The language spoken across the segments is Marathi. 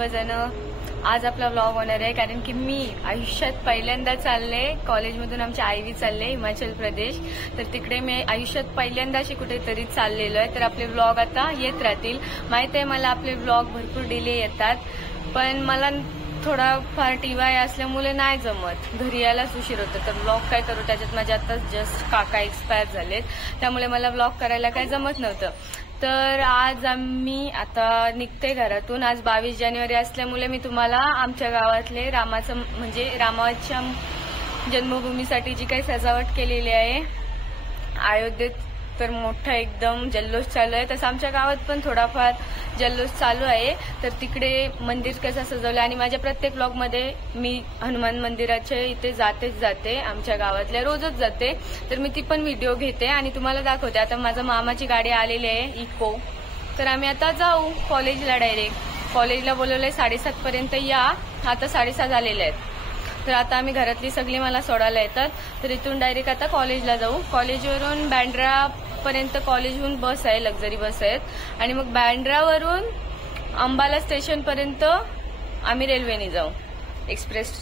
सर्वजण. आज आपला व्लॉग होणार आहे कारण की मी आयुष्यात पहिल्यांदा चालले कॉलेजमधून. आमच्या आयवी चालले हिमाचल प्रदेश. तर तिकडे मी आयुष्यात पहिल्यांदा अशी कुठेतरी चाललेलो आहे. तर आपले व्लॉग आता येत राहतील. माहित आहे मला आपले व्लॉग भरपूर डिले येतात, पण मला थोडाफार टीवाय असल्यामुळे नाही जमत, घरी यायलाच उशीर होतं. तर व्लॉग काय करू, त्याच्यात माझ्या आता जस्ट काका एक्सपायर झालेत, त्यामुळे मला व्लॉग करायला काही जमत नव्हतं. तर आज आम्ही आता निघते घरातून. आज 22 जानेवारी असल्यामुळे मी तुम्हाला आमच्या गावातले रामाचं म्हणजे रामाच्या जन्मभूमीसाठी जी काही सजावट केलेली आहे अयोध्येत, तर मोठा एकदम जल्लोष चालू आहे. तसं आमच्या गावात पण थोडाफार जल्लोष चालू आहे. तर तिकडे मंदिर कसं सजवलं आणि माझ्या प्रत्येक व्लॉगमध्ये मी हनुमान मंदिराच्या इथे जाते, आमच्या गावातल्या रोजच जाते. तर मी ती पण व्हिडिओ घेते आणि तुम्हाला दाखवते. आता माझ्या मामाची गाडी आलेली आहे इको. तर आम्ही आता जाऊ कॉलेजला डायरेक्ट. कॉलेजला बोलवलंय 7:30 पर्यंत या. आता 7:30 झालेले आहेत. तर आता आम्ही घरातली सगळी मला सोडायला येतात. तर इथून डायरेक्ट आता कॉलेजला जाऊ. कॉलेजवरून बँड्रापर्यंत कॉलेजहून बस आहे, लक्झरी बस आहेत. आणि मग बँड्रावरून अंबाला स्टेशनपर्यंत आम्ही रेल्वेने जाऊ, एक्सप्रेस.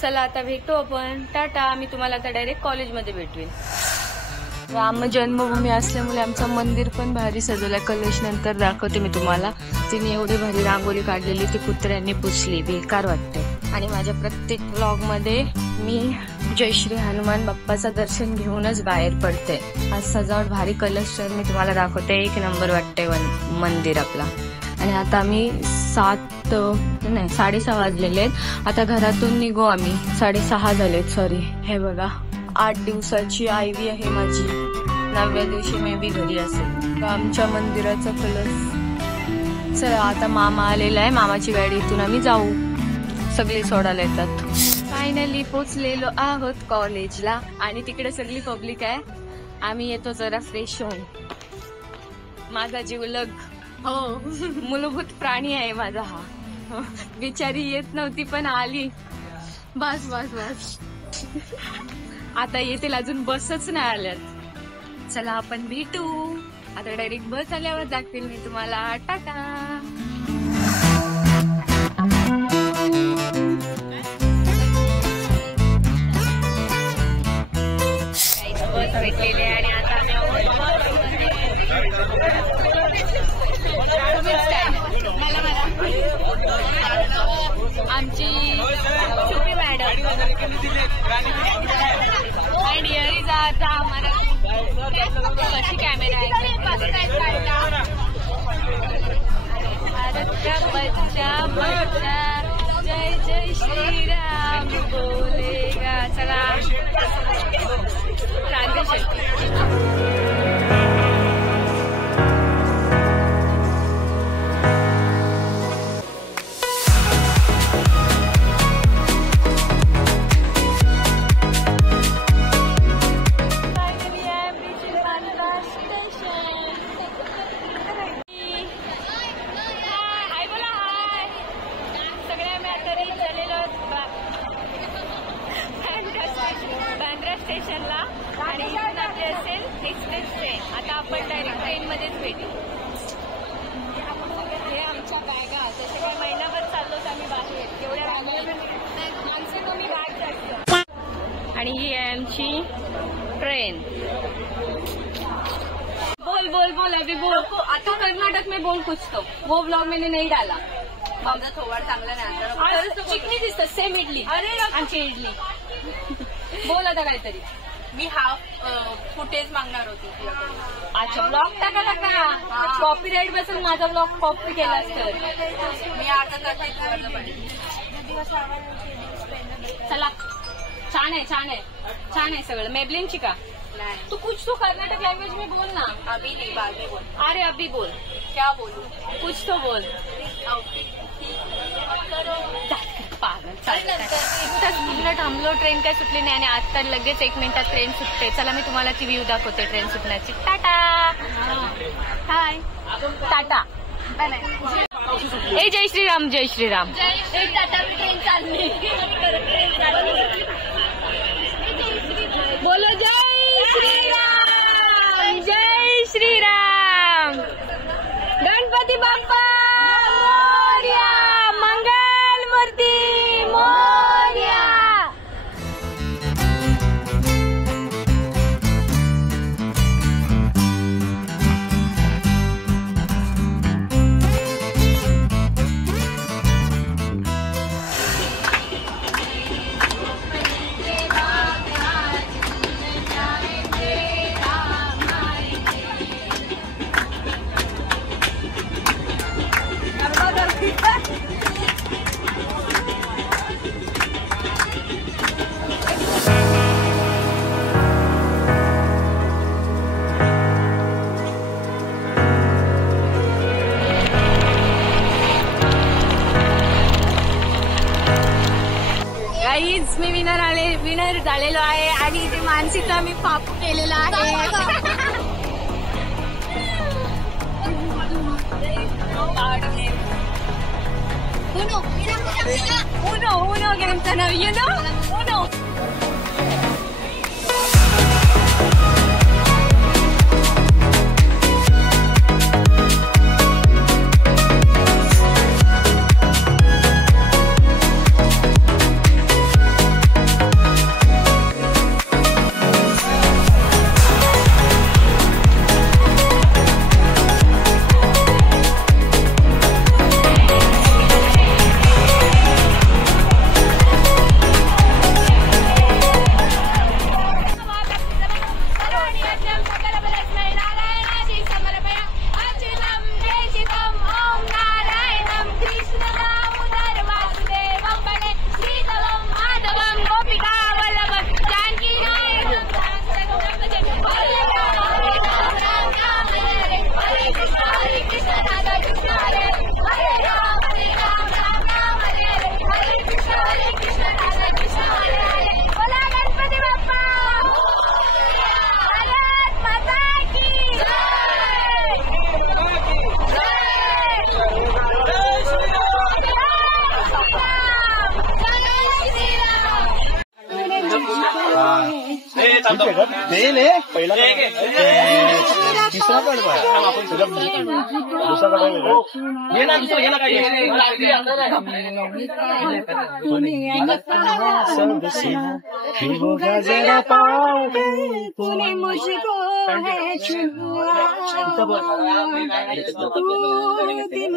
चला आता भेटू आपण. टाटा. मी तुम्हाला आता डायरेक्ट कॉलेजमध्ये भेटवीन. राम जन्मभूमी असल्यामुळे आमचं मंदिर पण भारी सजवलंय. कलश नंतर दाखवते मी तुम्हाला. तिने एवढी भारी रांगोळी काढलेली, ती कुत्र्यांनी पुसली, बेकार वाटते. आणि माझ्या प्रत्येक व्लॉगमध्ये मी जय श्री हनुमान बाप्पाचं दर्शन घेऊनच बाहेर पडते. आज सजावट भारी, कलश तर मी तुम्हाला दाखवते. 1 नंबर वाटते मंदिर आपला. आणि आता आम्ही 6:30 वाजलेले आहेत. आता घरातून निघू आम्ही. 6:30 झालेत, सॉरी. हे बघा 8 दिवसाची आयवी आहे माझी. 9व्या दिवशी मे बी घरी असेल. आमच्या मंदिराचा कलश. चला आता मामा आलेला आहे, मामाची गाडी. इथून आम्ही जाऊ, सगळे सोडायला येतात. फायनली पोचलेलो आहोत कॉलेजला आणि तिकडे सगळी पब्लिक आहे. आम्ही येतो जरा फ्रेश होऊन. माझा जीवलग मूलभूत प्राणी आहे माझा हा. बिचारी येत नव्हती पण आली. बस बस बस. आता येतील, अजून बसच नाही आल्यात. चला आपण भेटू आता. डायरेक्ट बस आल्यावर दाखवेल मी तुम्हाला. टाटा. बस भेटलेली आणि आता आमची छोटी मॅडम डिअरी जाता आम्हाला कशी कॅमेरा आहे. बच्चा बच्चा जय जय श्रीराम बोलेगा. चला स्टेशनला आणि आपली असेल एक्सप्रेस ट्रेन. आता आपण डायरेक्ट ट्रेनमध्येच भेटू. हे आमच्या बॅगा जसे काही महिनाभर चाललोच आम्ही बाहेर. तेवढ्या माणसं कमी बॅग जास्त. आणि ही आहे आमची ट्रेन. बोल बोल बोल अभी बोल. आता कर्नाटक में बोल कुछ तो. वो ब्लॉग मैंने नहीं डाला. माझा थोवाड चांगला नाही. चिकनी दिसतं, सेम इडली. अरे आमची इडली. बोल आता काहीतरी. मी हाफ फुटेज मागणार होती. अच्छा ब्लॉग टाकायला का? कॉपीराईट बसेल माझा ब्लॉग कॉपी केलास तर. मी आता चला. छान आहे छान आहे छान आहे सगळं. मेबलिनची का? तू कुछ तो कर्नाटक लैंग्वेज में बोल ना. अभी नहीं, बाद में बोल. अरे अभी बोल. क्या बोलू? कुछ तो बोल. पागल. पूर्ण थांबलो, ट्रेन काय सुटली नाही आणि आता लगेच 1 मिनिटात ट्रेन सुटते. चला मी तुम्हाला ती व्ह्यू दाखवते ट्रेन सुटण्याची. टाटा. हाय. टाटा. ए जय श्रीराम जय श्रीराम. टाटा मी ट्रेन चालली. बोलो जय श्रीराम जय श्रीराम. गणपती बाप्पा मोरया. गाईज मी विनर झालेलो आहे आणि इथे मानसीचा मी पाप केलेला आहे. उनो गेमचं नाव यु नो उनो. पहिला तिसरा कडवा आपण सगळं दुसरा कडवा जरा पाओगे तूने मुझको है छुआ दिन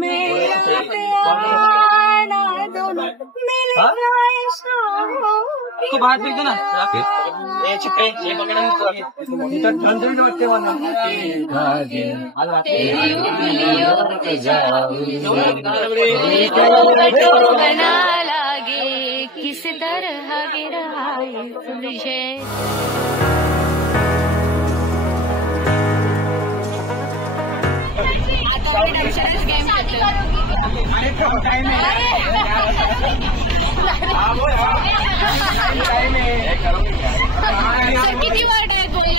मेरा प्यारा दोनों मिलना तो बाहर फेंक दो ना. ये चिपके ये पकड़ने में बना लागे किस तरह गिराए तुझे. किती वर्ड आहेत बोलले.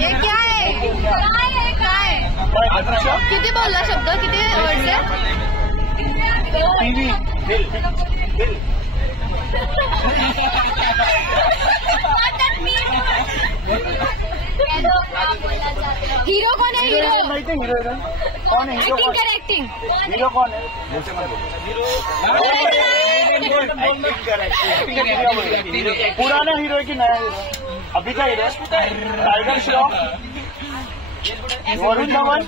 हे काय काय किती बोलला शब्द किती वर्ड हीरो कोण आहे. हीरो माहिती हीरो कौन है. एक्टिंग कर एक्टिंग. हीरो कौन है. पुराना हीरो है कि नया हीरो. अभी का hero tiger Shroff Varun Dhawan.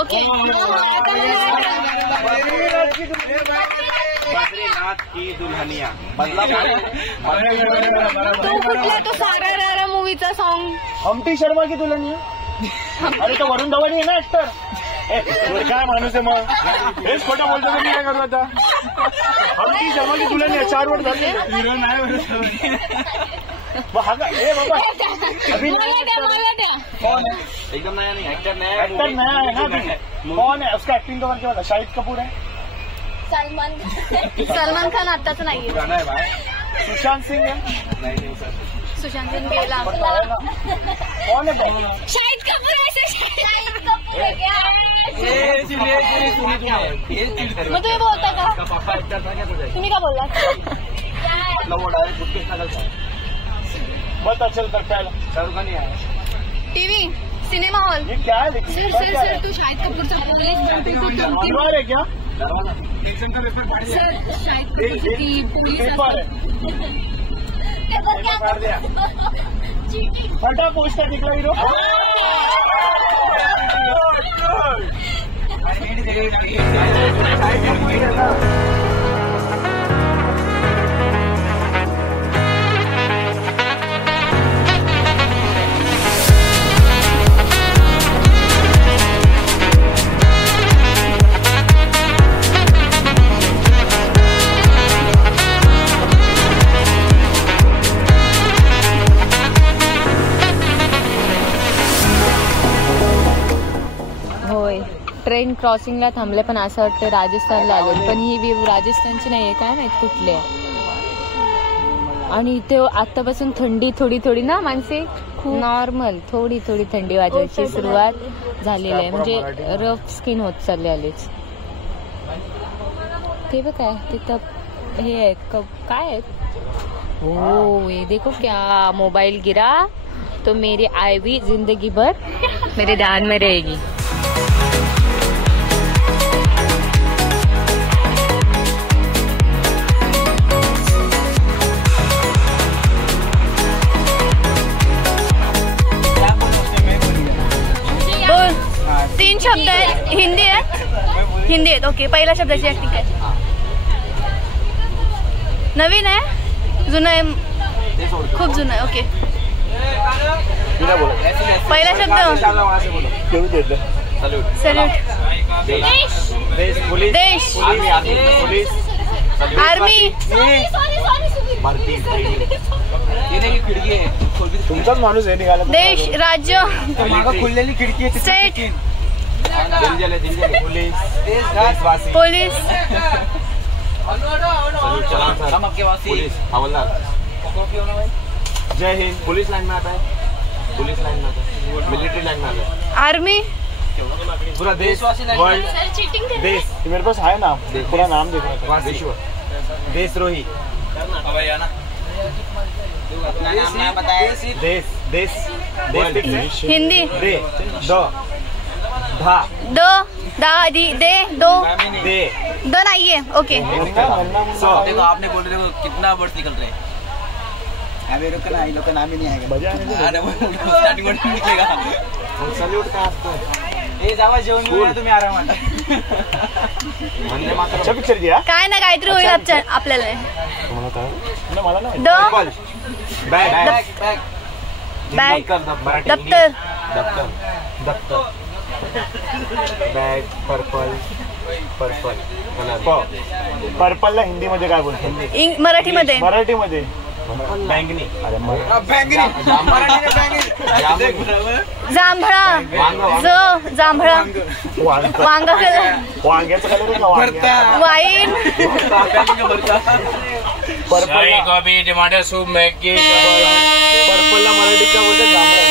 Okay. Badrinath की दुल्हनिया बदला. कुठला तो सारा रारा मूवीचा सॉन्ग. हम्टी शर्मा की दुल्हनिया. अरे तो वरुण धवन आहे ना ऍक्टर. काय माणूस आहे मग. हेच खोटं बोलतो तर मी काय करू आता. हम्टी शर्मा की दुल्हनिया 4 वर्ड झाले. हिरो नाही बाबा. कौन है. एकदम नया नहीं. एक्टर नया है ना. कौन है उसका एक्टिंग का क्या होता. शाहिद कपूर है. सलमान खान आताच नाहीये. पुराना है भाई. सुशांत सिंह है. नहीं सर. सुशांत सिंह गेला. कौन है भाई. शाहिद कपूर आहे. शाहिद कपूर आहे. मग तुम्ही बोलता का. पापा एक्टर था क्या तुझे. तुम्ही का बोलला. मतलब वो डायरेक्ट खुद के स्ट्रगल था. पता चलता पहला शाहरुख खान ही आया. TV cinema hall. ये क्या है. सर तू शाहिद कपूरचा कॉलेज दीवार है क्या. सर शाहिद कपूर की पेपर है. फटा पोस्टर निकला हीरो. ट्रेन क्रॉसिंगला थांबले, पण असं वाटतं राजस्थानला आलो, पण ही व्ह्यू राजस्थानची नाहीये, काय माहित कुठले. आणि इथे आतापासून थंडी थोडी थोडी ना माणसे, नॉर्मल थोडी थोडी थंडी वाजायची सुरुवात झालेली आहे, म्हणजे रफ स्किन होत चालले आलेच. ते बघ काय तिथं हे आहे काय आहे. ओ ये देखो क्या मोबाइल गिरा तो मेरी आईवी जिंदगी भर मेरे ध्यान में रहेगी. बोल. 3 शब्द आहेत. हिंदी आहेत. हिंदी आहेत. ओके. पहिल्या शब्दाची ऍक्टिंग काय? नवीन आहे, जुनं आहे, खूप जुनं आहे. ओके. पहिला शब्द सल्यूट. देश. आर्मी. तुमचाच माणूस आहे निघाला. देश. राज्य. खुललेली खिडकी आहे. स्टेट. पोलीस. हवलदार. जय हिंद. पुलिस लाइन में आता है. पुलिस लाइन में आता है. मिलिट्री लाइन में आता है. आर्मी. पूरा देश. वर्ल्ड. देश. मेरे पास है नाम, पूरा नाम देखो. विश्व. देशद्रोही. देश. देश. देश. हिंदी. दे. दो. धा. दो. दा. दी. दे. दो. दे. दो नहीं है. ओके. सो. देखो आपने बोल रहे हो कितना वर्ड्स निकल रहे हैं. अभी रुको ना, ये लोग का नाम ही नहीं आएगा. स्टार्टिंग वर्ड निकलेगा. सल्यूट का असतो. हे जावा जेवण घेऊन तुम्ही आरामात. अच्छा पिक्चर दिया. काय ना काहीतरी होईल आपल्याला. तुम्हाला काय ना मला नाही. दो. बॅग. बॅग. दप्तर. दप्तर. दप्तर. बॅग. पर्पल. Purple colour. पर्पलला हिंदी मध्ये काय बोलतो? मराठीमध्ये. मराठीमध्ये बैंगनी. अरे बैंगनी. जांभळा. जांभळा. वांगा कलर. वांग्याचा कलर आहे का? वाईन. पर्पल टमाटर सूप मॅगी. पर्पलला मराठीत काय बोलतात? जांभळा.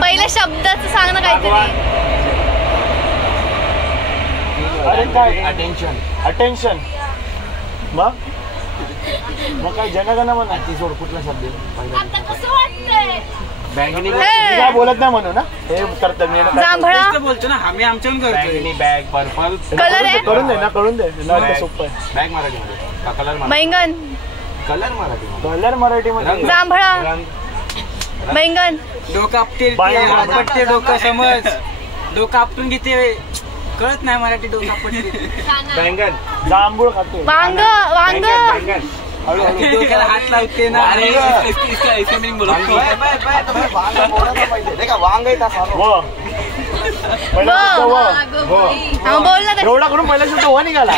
पहिल्या शब्दाचं सांग ना काहीतरी. अरे काय? अटेन्शन. अटेन्शन. मग काय जनगण म्हणा. ती सोड. कुठला शब्द बैंगनी. काय बोलत नाही म्हणू ना. हे करतात. जांभळा बोलतो ना आम्ही आमच्याहून करतो. बैंगनी. बॅग. पर्पल कलर आहे. करून दे ना. करून दे ना. सोपं आहे. बॅग मराठीमध्ये. कलर बैंगन. कलर मराठीमध्ये. कलर मराठीमध्ये. जांभळा. बैंगन. डोकं आपटे डोकं समज. डोकं आपटून घेते. कळत नाही मराठी. डोकं आपटते. बैंगन. जांभूळ खाते. वांग. वांग. डोक्याला हात लावते ना. बोल ना. एवढा करून पहिला शब्द व निघाला.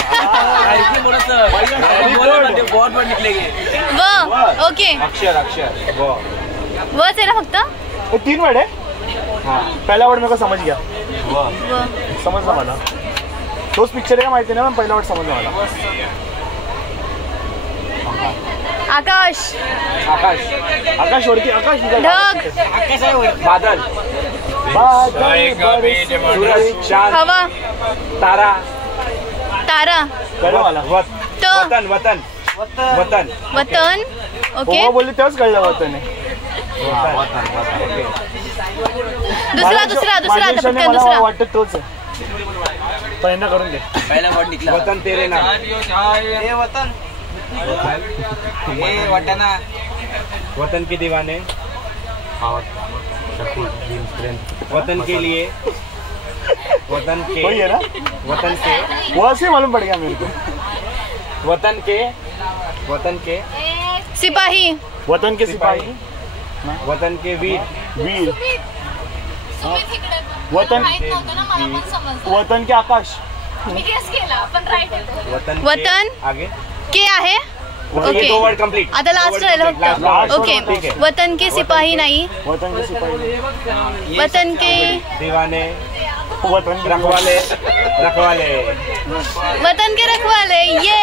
ओके. अक्षर. वच आहे ना फक्त. 3 वर्ड है. पहिला वर्ड मेरे को समझ गया. समजला मला. तोच पिक्चर आहे का माहिती नाही, पण पहिला वर्ड समजला मला. आकाश. आकाश वरती. आकाश. ढग. बादल. चांद. हवा. तारा. कळलं मला. वतन. ओके. बोलली तेव्हाच कळलं वतन आहे. दुसरा वाटत तोच आहे. पहिल्यांदा करून दे. पहिला वर्ड निघला. वतन तेरे नाम. हे वतन. हे वटाना. वतन के दीवाने. वतन के लिए. वतन के. वही है ना. वतन के. वो से मालूम पड़ गया मेरे को. वतन के सिपाही. वतन के सिपाही. वतन के वीर. वतन के आकाश. वतन आगे के आहे. ओके दो वर्ड कंप्लीट. आता लास्ट राहिलं फक्त. ओके. ठीक आहे. वतन के सिपाही नाही. वतन के सिपाही. वतन के दीवाने. वतन रखवाले. रखवाले. वतन के रखवाले. ये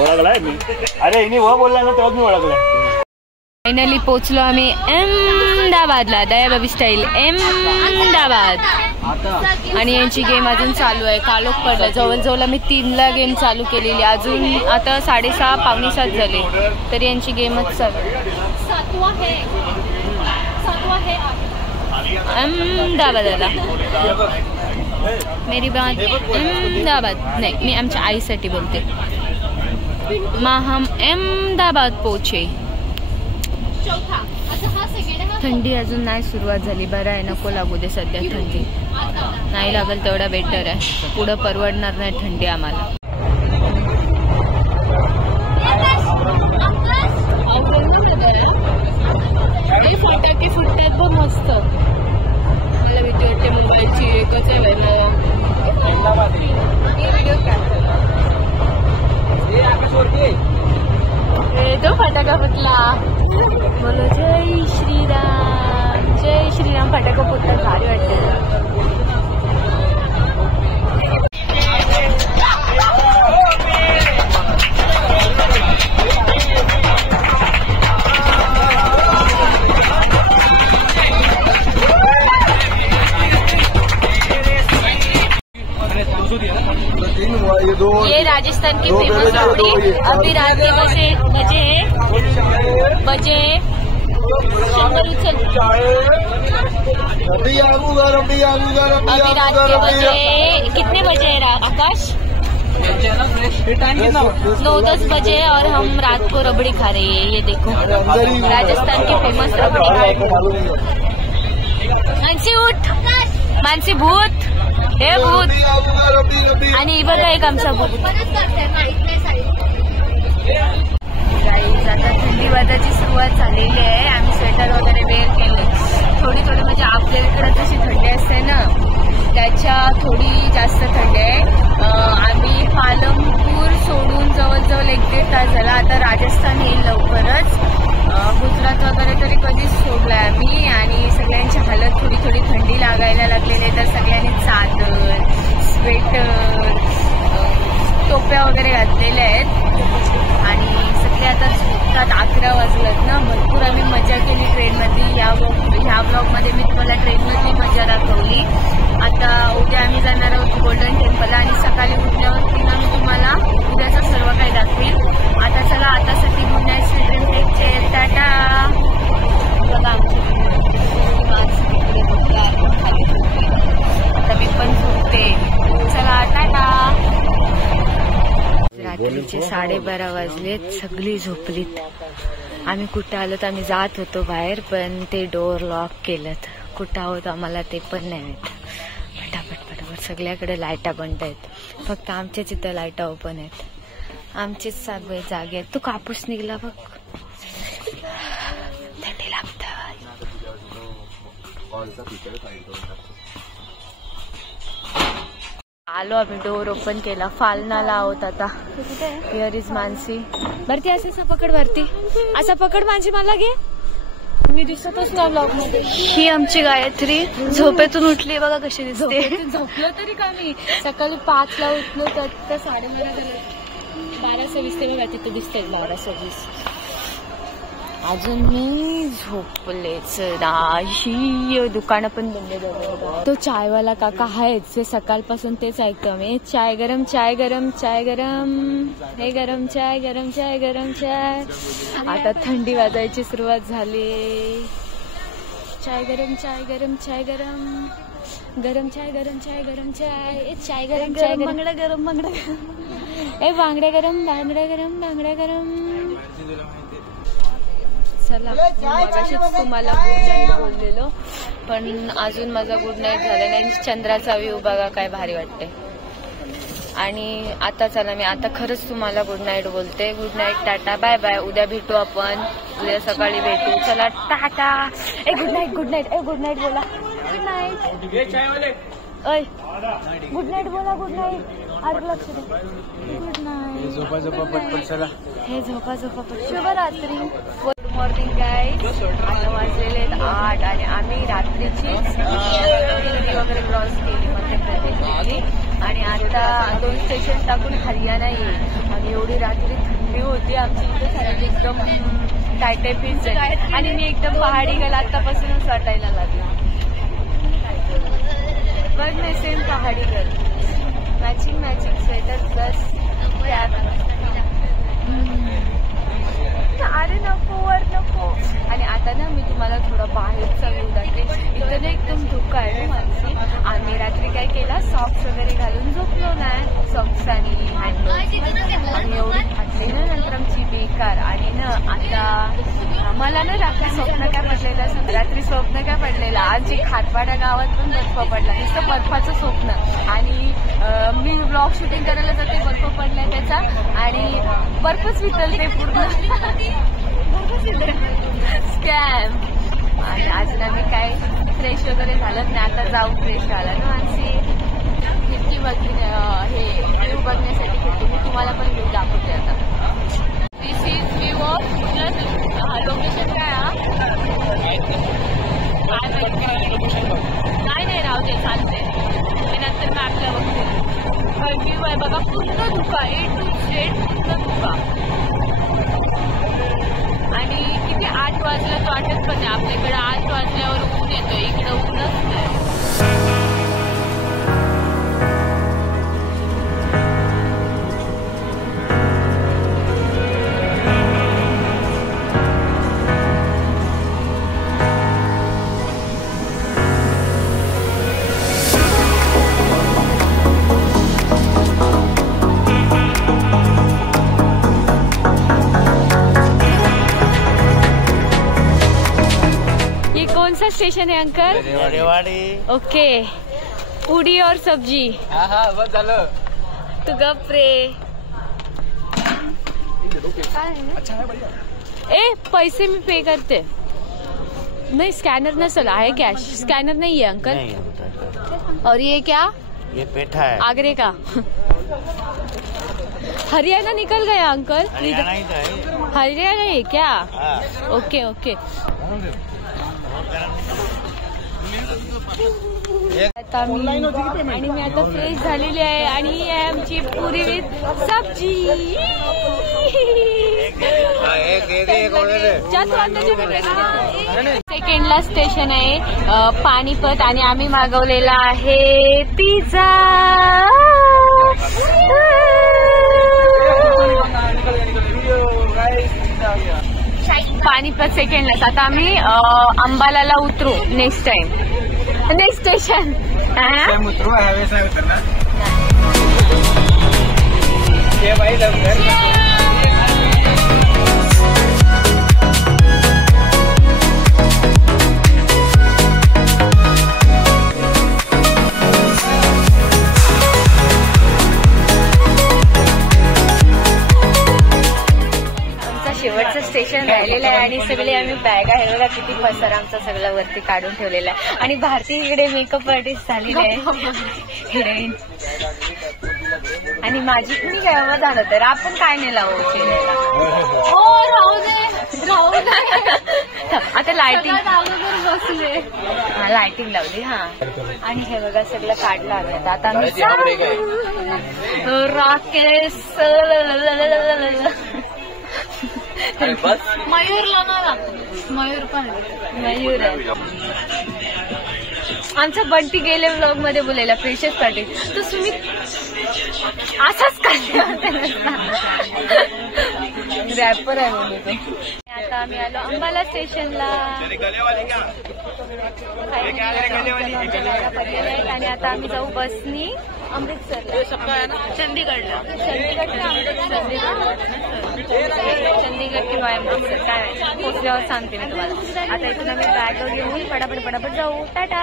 ओळखलाय मी. अरे हिने व बोलला ना तेव्हाच मी ओळखलं. फायनली पोहोचलो आम्ही अहमदाबादला. दयाबाबी स्टाईल अहमदाबाद. आणि यांची गेम अजून चालू आहे. कालोख पडलं. जवळजवळ आम्ही 3ला गेम चालू केलेली. अजून आता 6:30 पावणे 7 झाले तरी यांची गेमच चालू. अहमदाबादला मेरी बात अहमदाबाद नाही, मी आमच्या आईसाठी बोलते. हम अहमदाबाद पोहोचे. थंडी अजून नाही सुरुवात झाली. बरं आहे, नको लागू दे सध्या थंडी. नाही लागल तेवढा बेटर आहे. पुढं परवडणार नाही थंडी आम्हाला. फटाके फुटतात बघ मस्त. मला भीती वाटते मोबाईलची. एकच आहे तो फटाका फुटला. बोलो जय श्रीराम. जय श्रीराम. फटाका फुटतात भारी वाटते. ये राजस्थान की फेमस रबड़ी. अभी रात के बजे 100 उचल. अभी रात के बजे कितने बजे है आकाश? 9-10 बजे और हम रात को रबड़ी खा रहे हैं. ये देखो राजस्थान की फेमस रबड़ी. मानसी उठ. मानसी भूत. हे भूत. आणि बघा एक आमचा भूत. आता थंडी वाजायची सुरुवात झालेली आहे. आम्ही स्वेटर वगैरे वेअर केले. थोडी म्हणजे आपल्या इकडे जशी थंडी असते ना त्याच्या थोडी जास्त थंडी आहे. आम्ही पालमपूर सोडून जवळजवळ 1-1.5 तास झाला. आता राजस्थान येईल लवकरच. गुजरात वगैरे तरी कधीच सोडलाय आम्ही. आणि सगळ्यांची हालत थोडी थंडी लागायला लागलेली आहे. तर सगळ्यांनी चादर, स्वेटर, टोप्या वगैरे घातलेल्या आहेत. आणि सगळे आता झोपतात. 11 वाजलेत ना. भरपूर आम्ही मजा केली ट्रेनमध्ये. ह्या ब्लॉगमध्ये मी तुम्हाला ट्रेनमधली मजा दाखवली. आता उद्या आम्ही जाणार आहोत गोल्डन टेम्पलला. आणि सकाळी उठल्यावरती ना मी तुम्हाला उद्याचं सर्व काही दाखवेल. आता चला, आतासाठी good night, sweet dream, take care, tata. बघा आमची आता मी पण झोपते. चला टाटा. रात्रीचे 12:30 वाजलेत. सगळी झोपलीत. आम्ही कुठं आलो तर आम्ही जात होतो बाहेर, पण ते डोअर लॉक केलं. कुठं आहोत आम्हाला ते पण नाही माहित. फटाफट सगळ्याकडे लाईटा बंद आहेत. फक्त आमच्याच इथं लाईटा ओपन आहेत. आमचेच सगळे जागे आहेत. तो कापूस निघला बघ. थंडी लागत. आलो आम्ही. डोअर ओपन केला. फालनाला आहोत आता. Here is Mansi. भरती असं पकड. भरती असं पकड. मानसी मला घे. मी दिसतच ना ब्लॉग मध्ये. ही आमची गायत्री झोपेतून उठली. बघा कशी दिसते. झोपलो तरी कमी. सकाळी 5ला उठलो तर 12:30 12:26 ते बघा तिथे दिसते 12:26. अजून मी झोपलेच नाही. दुकानं पण बंद झाली. तो चायवाला काका आहेच. जे सकाळपासून तेच ऐकतो मी. चाय गरम, चाय गरम, चाय गरम. हे गरम चाय, गरम चाय, गरम चाय. आता थंडी वाजायची सुरुवात झाली. चाय गरम, चाय गरम, चाय गरम. गरम चाय, गरम चाय, गरम चाय. चाय गरम, चाय गरम. बांगड्या गरम, बांगड्या गरम. ए बांगड्या गरम, बांगड्या गरम, बांगड्या गरम. चला, मगाशीच तुम्हाला गुड नाईट बोललेलो, पण अजून माझा गुड नाईट झाला नाही. चंद्राचा व्ह्यू बघा काय भारी वाटते. आणि आता चला, मी आता खरंच तुम्हाला गुड नाईट बोलते. Good night, tata, bye bye. उद्या भेटू आपण. उद्या सकाळी भेटू. चला टाटा. ए गुड नाईट, गुड नाईट. ए गुड नाईट बोला. Good night. अय गुड नाईट बोला. Good night. आठ लक्ष दे. Good night. झोपा झोपा पटपट चला. हे झोपा झोपा पट. शुभरात्री. Good morning guys. आता वाजलेले 8 आणि आम्ही रात्रीचीच दिल्ली वगैरे क्रॉस केली मध्य प्रदेशची आणि आता 2 स्टेशन टाकून हरियाणा येईल. आणि एवढी रात्री थंडी होती आमची इथे सगळ्यांची एकदम टायटायपीच आहे आणि मी एकदम पहाडी गेला आतापासूनच वाटायला लागला. बघ नाही सेम पहाडी girl. Matching sweater plus cap. अरे नको वर नको. आणि आता ना मी तुम्हाला थोडं बाहेरचा व्ह्यू दाखवेन. इथं ना एकदम धोका आहे मानसी. आम्ही रात्री काय केला सॉक्स वगैरे घालून झोपलो नाही. सॉक्स आणि हँडबॅग आणि एवढी फाटली ना नंतर आमची बेकार. आणि ना आता मला ना रात्री स्वप्न काय पडलेलं. रात्री स्वप्न काय पडलेलं आमची खारपाडा गावात पण बर्फ पडला. नुसतं बर्फाचं स्वप्न. आणि मी ब्लॉग शूटिंग करायला जाते बर्फ पडलाय त्याचा आणि बर्फच वितळते पूर्ण. स्कॅम. आणि अजून आम्ही काय फ्रेश वगैरे झालं नाही. आता जाऊ फ्रेश झाला ना मानसी. खिडकी हे व्ह्यू बघण्यासाठी खिडकी मी तुम्हाला पण व्ह्यू दाखवते आता. दिस इज व्ह्यू ऑफ लोकेशन काय नाही राहू दे चालते. मी नंतर मॅपला बघते. व्ह्यू आहे बघा पूर्ण धुका. A to Z पूर्ण धुका. आणि किती 8 वाजलं तो वाटत पण नाही. आपल्याकडे 8 वाजल्यावर ऊन येतो. इकडं ऊनच नाही. कौन सा स्टेशन है अंकल? रेवाड़ी. ओके. पूड़ी और सब्जी. हाँ बस झालं. तू गप रे. अच्छा है बढ़िया. ए पैसे मी पे करते. नहीं स्कैनर नसल है. कैश स्कैनर नहीं है अंकल. और ये क्या? ये पेठा है. आगरे का. हरियाणा निकल गया अंकल. हरियाणा ही तो है. हरियाणा है क्या? हाँ. Okay okay. आणि मी आता फ्रेश झालेली आहे आणि ही आहे आमची पुरी विथ सब्जी. सेकंडला स्टेशन आहे पानिपत आणि आम्ही मागवलेला आहे पिझ्झा. पानिपत सेकंडलाच. आता आम्ही अंबालाला उतरू नेक्स्ट टाइम. नेक्स्ट स्टेशन उतरू हवेसा उतरना. ये भाई लवकर. शेवटचं स्टेशन राहिलेलं आहे आणि सगळे आम्ही बॅगा हेरवला. किती पसार आमचा सगळा वरती काढून ठेवलेला आहे. आणि भारती इकडे मेकअप आर्टिस्ट झालेली आहे हिरोईन. आणि माझी मी काय झालं तर आपण काय नाही लावू आता लाइटिंग बसले. हा लाइटिंग लावली. हा आणि हे बघा सगळं काढलं आलं. आता आम्ही राकेश मयूर लावणार. मयूर पण मयूर आमचा बंटी गेले व्लॉग मध्ये बोलायला प्रेशस पाटील तर तुम्ही असाच रॅपर आहे म्हणजे. आता आम्ही आलो अंबाला स्टेशनला आणि आता आम्ही जाऊ बसनी अमृतसरला. चंदीगडला. चंदीगड किंवा अमृतसर काय पोचल्यावर सांगते मी तुम्हाला. आता इथून आम्ही बॅग घेऊन पटापट जाऊ. टाटा.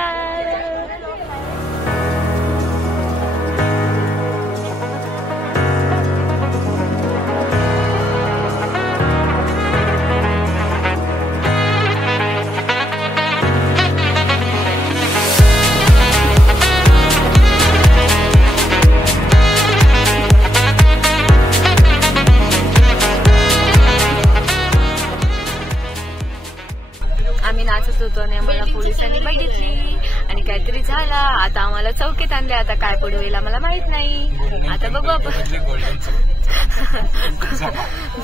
आम्हाला चौकीत आणले. आता काय पुढे होईल आम्हाला माहित नाही. आता बघू आपण.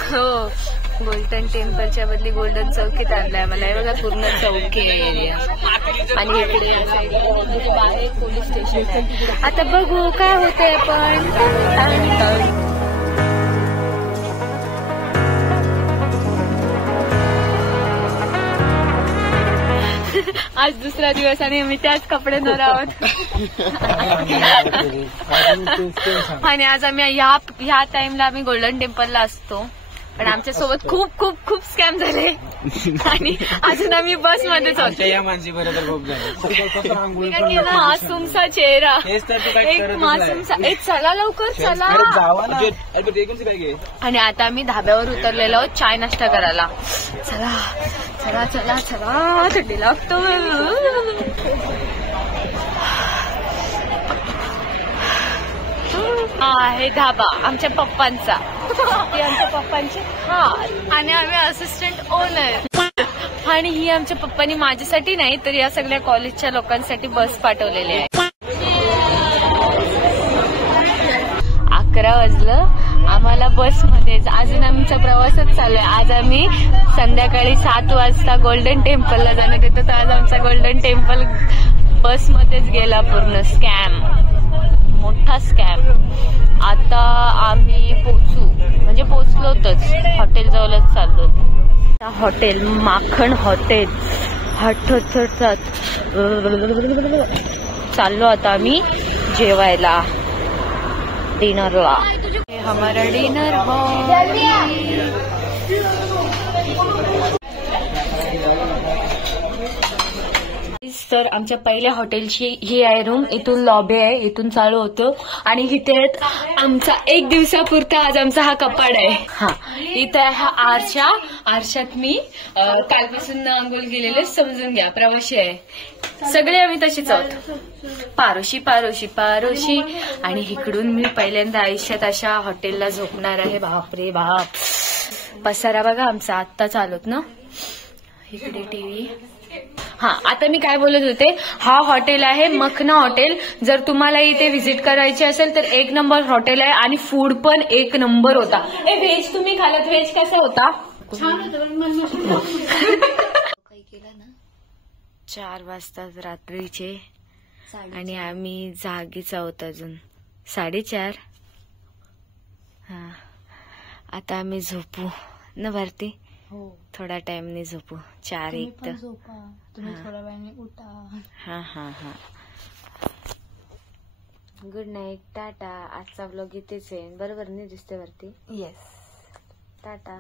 हो, गोल्डन टेम्पलच्या बदली गोल्डन चौकीत आणलंय आम्हाला. हे बघा पूर्ण चौकी एरिया आणि इकडे बाहेर पोलीस स्टेशन आहे. आता बघू काय होतंय आपण. आज दुसरा दिवस आणि आम्ही त्याच कपड्यांवर आहोत. आणि आज आम्ही ह्या टाइमला आम्ही गोल्डन टेम्पलला असतो. पण आमच्या सोबत खूप खूप खूप स्कॅम झाले आणि अजून आम्ही बसमध्येच होतो. या माणसी बरोबर खूप झाले. मासूमचा चेहरा, एक मासूमचा. एक चला लवकर चला. आणि आता आम्ही धाब्यावर उतरलेलो आहोत चाय नाश्ता करायला. चला चला चला चला, थंडी लागतो. हा हे धाबा आमच्या पप्पांचा. ही आमच्या पप्पांची हात आणि आम्ही असिस्टंट ओनर. आणि ही आमच्या पप्पांनी माझ्यासाठी नाही तर या सगळ्या कॉलेजच्या लोकांसाठी बस पाठवलेली आहे. 11 वाजलं आम्हाला बसमध्येच. अजून आमचा प्रवासच चालू आहे. आज आम्ही संध्याकाळी 7 वाजता गोल्डन टेम्पलला जाणार होतो. तर आज आमचा गोल्डन टेम्पल बसमध्येच गेला. पूर्ण स्कॅम, मोठा स्कॅम. आता आम्ही म्हणजे पोचलोतच. हॉटेल जवळच चाललो. हॉटेल माखण हॉटेल चाललो आता आम्ही जेवायला, डिनरला. हमारा डिनर हॉल. तर आमच्या पहिल्या हॉटेलची ही आहे रूम. इथून लॉबी आहे, इथून चालू होतो. आणि इथे आमचा 1 दिवसापुरता आज आमचा हा कपाट आहे. हा इथं आहे हा आरशा. आरशात मी कालपासून आंघोळ गेलेले समजून घ्या. प्रवासी आहे सगळे आम्ही तशीच आहोत. पारोशी पारोशी पारोशी. आणि इकडून मी पहिल्यांदा आयुष्यात अशा हॉटेलला झोपणार आहे. बापरे बाप. पसारा बघा आमचा आत्ता चालत ना. इकडे टीव्ही. हा आता मी काय बोलत होते. हा हॉटेल आहे मखना हॉटेल. जर तुम्हाला इथे व्हिजिट करायची असेल तर 1 नंबर हॉटेल आहे. आणि फूड पण 1 नंबर होता. व्हेज तुम्ही खालात? व्हेज कसा होता? छान होता. 4 वाजतात रात्रीचे आणि आम्ही जागीच आहोत अजून. 4:30. हा आता आम्ही झोपू न भारती. हो, थोडा टाइमने झोपू. 4-1 तर तुम्ही थोड्या वेळाने उठा. हा हा हा. Good night, Tata. आजचा व्लॉग इथेच आहे. बरोबर नाही दिसते वरती? येस. टाटा.